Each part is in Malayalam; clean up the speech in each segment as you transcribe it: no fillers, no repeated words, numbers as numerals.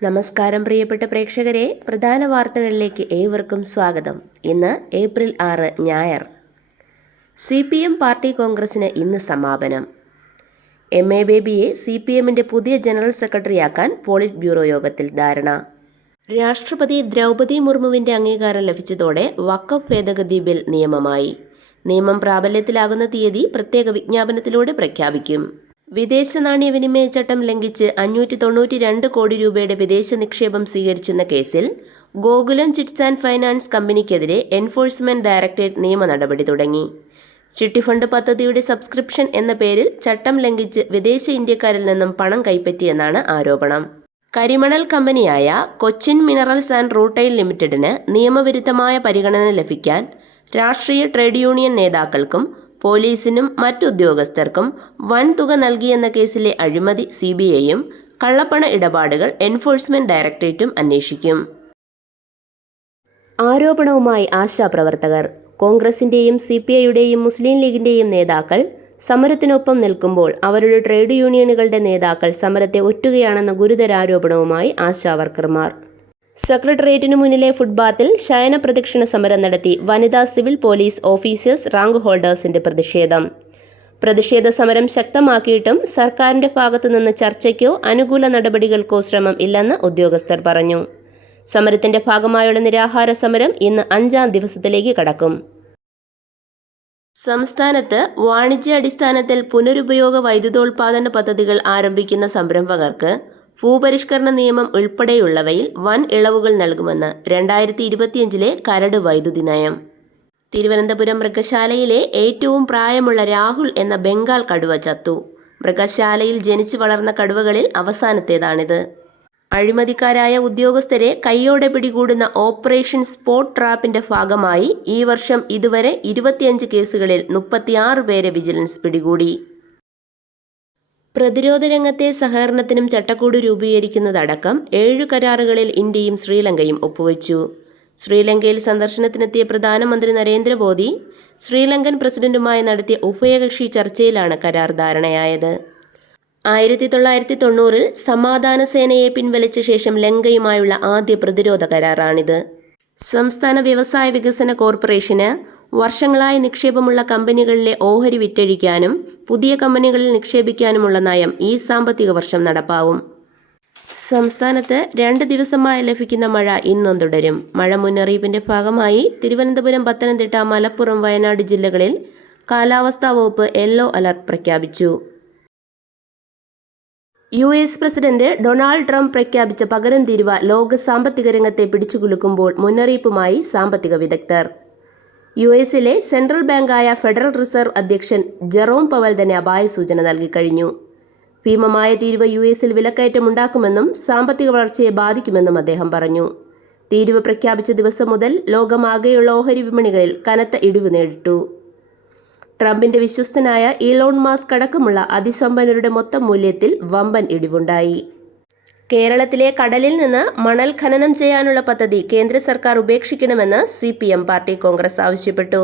നമസ്കാരം പ്രിയപ്പെട്ട പ്രേക്ഷകരെ, പ്രധാന വാർത്തകളിലേക്ക് ഏവർക്കും സ്വാഗതം. ഇന്ന് ഏപ്രിൽ 6 ഞായർ. CPM പാർട്ടി കോൺഗ്രസിന് ഇന്ന് സമാപനം. MA ബേബിയെ CPMന്റെ പുതിയ ജനറൽ സെക്രട്ടറിയാക്കാൻ പോളിറ്റ് ബ്യൂറോ യോഗത്തിൽ ധാരണ. രാഷ്ട്രപതി ദ്രൗപദി മുർമുവിന്റെ അംഗീകാരം ലഭിച്ചതോടെ വഖഫ് ഭേദഗതി ബിൽ നിയമമായി. നിയമം പ്രാബല്യത്തിലാകുന്ന തീയതി പ്രത്യേക വിജ്ഞാപനത്തിലൂടെ പ്രഖ്യാപിക്കും. വിദേശ നാണ്യവിനിമയ ചട്ടം ലംഘിച്ച് 592 കോടി രൂപയുടെ വിദേശ നിക്ഷേപം സ്വീകരിച്ചെന്ന കേസിൽ ഗോകുലം ചിറ്റ്സ് ആൻഡ് ഫൈനാൻസ് കമ്പനിക്കെതിരെ എൻഫോഴ്സ്മെന്റ് ഡയറക്ടറേറ്റ് നിയമ നടപടി തുടങ്ങി. ചിട്ടി ഫണ്ട് പദ്ധതിയുടെ സബ്സ്ക്രിപ്ഷൻ എന്ന പേരിൽ ചട്ടം ലംഘിച്ച് വിദേശ ഇന്ത്യക്കാരിൽ നിന്നും പണം കൈപ്പറ്റിയെന്നാണ് ആരോപണം. കരിമണൽ കമ്പനിയായ കൊച്ചിൻ മിനറൽസ് ആൻഡ് റൂട്ടൈൽ ലിമിറ്റഡിന് നിയമവിരുദ്ധമായ പരിഗണന ലഭിക്കാൻ രാഷ്ട്രീയ ട്രേഡ് യൂണിയൻ നേതാക്കൾക്കും പോലീസിനും മറ്റുദ്യോഗസ്ഥർക്കും വൻതുക നൽകിയെന്ന കേസിലെ അഴിമതി CBIയും കള്ളപ്പണ ഇടപാടുകൾ എൻഫോഴ്സ്മെന്റ് ഡയറക്ടറേറ്റും അന്വേഷിക്കും. ആരോപണവുമായി ആശാപ്രവർത്തകർ. കോൺഗ്രസിന്റെയും CPIയുടെയും മുസ്ലിം ലീഗിന്റെയും നേതാക്കൾ സമരത്തിനൊപ്പം നിൽക്കുമ്പോൾ അവരുടെ ട്രേഡ് യൂണിയനുകളുടെ നേതാക്കൾ സമരത്തെ ഒറ്റുകയാണെന്ന ഗുരുതരാരോപണവുമായി ആശാവർക്കർമാർ. സെക്രട്ടേറിയറ്റിനു മുന്നിലെ ഫുട്പാത്തിൽ ശയന പ്രദക്ഷിണ സമരം നടത്തി വനിതാ സിവിൽ പോലീസ് ഓഫീസേഴ്സ് റാങ്ക് ഹോൾഡേഴ്സിന്റെ പ്രതിഷേധം. പ്രതിഷേധ സമരം ശക്തമാക്കിയിട്ടും സർക്കാരിന്റെ ഭാഗത്തുനിന്ന് ചർച്ചയ്ക്കോ അനുകൂല നടപടികൾക്കോ ശ്രമം ഇല്ലെന്ന് ഉദ്യോഗസ്ഥർ പറഞ്ഞു. സമരത്തിന്റെ ഭാഗമായുള്ള നിരാഹാര സമരം ഇന്ന് 5ാം ദിവസത്തിലേക്ക് കടക്കും. സംസ്ഥാനത്ത് വാണിജ്യാടിസ്ഥാനത്തിൽ പുനരുപയോഗ വൈദ്യുതോൽപാദന പദ്ധതികൾ ആരംഭിക്കുന്ന സംരംഭകർക്ക് ഭൂപരിഷ്കരണ നിയമം ഉൾപ്പെടെയുള്ളവയിൽ വൻ ഇളവുകൾ നൽകുമെന്ന് 2025 കരട് വൈദ്യുതി നയം. തിരുവനന്തപുരം മൃഗശാലയിലെ ഏറ്റവും പ്രായമുള്ള രാഹുൽ എന്ന ബംഗാൾ കടുവ ചത്തു. മൃഗശാലയിൽ ജനിച്ചു വളർന്ന കടുവകളിൽ അവസാനത്തേതാണിത്. അഴിമതിക്കാരായ ഉദ്യോഗസ്ഥരെ കൈയോടെ പിടികൂടുന്ന ഓപ്പറേഷൻ സ്പോട്ട് ട്രാപ്പിന്റെ ഭാഗമായി ഈ വർഷം ഇതുവരെ 25 കേസുകളിൽ 36 പേരെ വിജിലൻസ് പിടികൂടി. പ്രതിരോധ രംഗത്തെ സഹകരണത്തിനും ചട്ടക്കൂട് രൂപീകരിക്കുന്നതടക്കം 7 കരാറുകളിൽ ഇന്ത്യയും ശ്രീലങ്കയും ഒപ്പുവെച്ചു. ശ്രീലങ്കയിൽ സന്ദർശനത്തിനെത്തിയ പ്രധാനമന്ത്രി നരേന്ദ്രമോദി ശ്രീലങ്കൻ പ്രസിഡന്റുമായി നടത്തിയ ഉഭയകക്ഷി ചർച്ചയിലാണ് കരാർ ധാരണയായത്. 1990-ൽ സമാധാന സേനയെ പിൻവലിച്ച ശേഷം ലങ്കയുമായുള്ള ആദ്യ പ്രതിരോധ കരാറാണിത്. സംസ്ഥാന വ്യവസായ വികസന കോർപ്പറേഷന് വർഷങ്ങളായി നിക്ഷേപമുള്ള കമ്പനികളിലെ ഓഹരി വിറ്റഴിക്കാനും പുതിയ കമ്പനികളിൽ നിക്ഷേപിക്കാനുമുള്ള നയം ഈ സാമ്പത്തിക വർഷം നടപ്പാവും. സംസ്ഥാനത്ത് 2 ദിവസമായി ലഭിക്കുന്ന മഴ ഇന്നും തുടരും. മഴ മുന്നറിയിപ്പിന്റെ ഭാഗമായി തിരുവനന്തപുരം, പത്തനംതിട്ട, മലപ്പുറം, വയനാട് ജില്ലകളിൽ കാലാവസ്ഥാ വകുപ്പ് യെല്ലോ അലർട്ട് പ്രഖ്യാപിച്ചു. US പ്രസിഡന്റ് ഡൊണാൾഡ് ട്രംപ് പ്രഖ്യാപിച്ച പകരം തീരുവ ലോക സാമ്പത്തിക രംഗത്തെ പിടിച്ചുകുലുക്കുമ്പോൾ മുന്നറിയിപ്പുമായി സാമ്പത്തിക വിദഗ്ധർ. US-ലെ സെൻട്രൽ ബാങ്കായ ഫെഡറൽ റിസർവ് അധ്യക്ഷൻ ജെറോം പവൽ തന്നെ അപായ സൂചന നൽകിക്കഴിഞ്ഞു. ഭീമമായ തീരുവ US-ൽ വിലക്കയറ്റമുണ്ടാക്കുമെന്നും സാമ്പത്തിക വളർച്ചയെ ബാധിക്കുമെന്നും അദ്ദേഹം പറഞ്ഞു. തീരുവ പ്രഖ്യാപിച്ച ദിവസം മുതൽ ലോകമാകെയുള്ള ഓഹരി വിപണികളിൽ കനത്ത ഇടിവ് നേരിട്ടു. ട്രംപിന്റെ വിശ്വസ്തനായ ഇലോൺ മസ്ക് അടക്കമുള്ള അതിസമ്പന്നരുടെ മൊത്തം മൂല്യത്തിൽ വമ്പൻ ഇടിവുണ്ടായി. കേരളത്തിലെ കടലിൽ നിന്ന് മണൽ ഖനനം ചെയ്യാനുള്ള പദ്ധതി കേന്ദ്ര സർക്കാർ ഉപേക്ഷിക്കണമെന്ന് CPM പാർട്ടി കോൺഗ്രസ് ആവശ്യപ്പെട്ടു.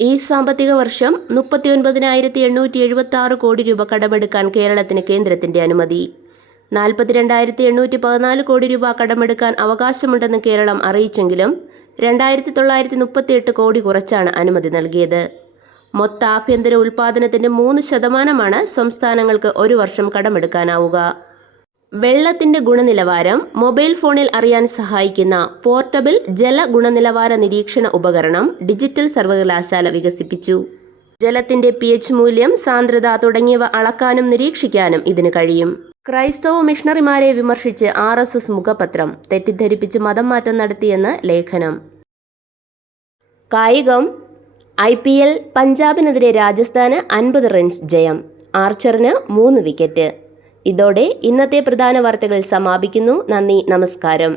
ഈ സാമ്പത്തിക വർഷം 39,876 കോടി രൂപ കടമെടുക്കാൻ കേരളത്തിന് കേന്ദ്രത്തിന്റെ അനുമതി. 42,814 കോടി രൂപ കടമെടുക്കാൻ അവകാശമുണ്ടെന്ന് കേരളം അറിയിച്ചെങ്കിലും 2,938 കോടി കുറച്ചാണ് അനുമതി നൽകിയത്. മൊത്ത ആഭ്യന്തര ഉൽപാദനത്തിന്റെ 3% സംസ്ഥാനങ്ങൾക്ക് ഒരു വർഷം കടമെടുക്കാനാവുക. വെള്ളത്തിന്റെ ഗുണനിലവാരം മൊബൈൽ ഫോണിൽ അറിയാൻ സഹായിക്കുന്ന പോർട്ടബിൾ ജല ഗുണനിലവാര നിരീക്ഷണ ഉപകരണം ഡിജിറ്റൽ സർവകലാശാല വികസിപ്പിച്ചു. ജലത്തിന്റെ pH മൂല്യം, സാന്ദ്രത തുടങ്ങിയവ അളക്കാനും നിരീക്ഷിക്കാനും ഇതിന് കഴിയും. ക്രൈസ്തവ മിഷണറിമാരെ വിമർശിച്ച് RSS മുഖപത്രം തെറ്റിദ്ധരിപ്പിച്ച് മതം മാറ്റം നടത്തിയെന്ന് ലേഖനം. കായികം. IPL പഞ്ചാബിനെതിരെ രാജസ്ഥാന് 50 റൺസ് ജയം. ആർച്ചറിന് 3 വിക്കറ്റ്. ഇതോടെ ഇന്നത്തെ പ്രധാന വാർത്തകൾ സമാപിക്കുന്നു. നന്ദി, നമസ്കാരം.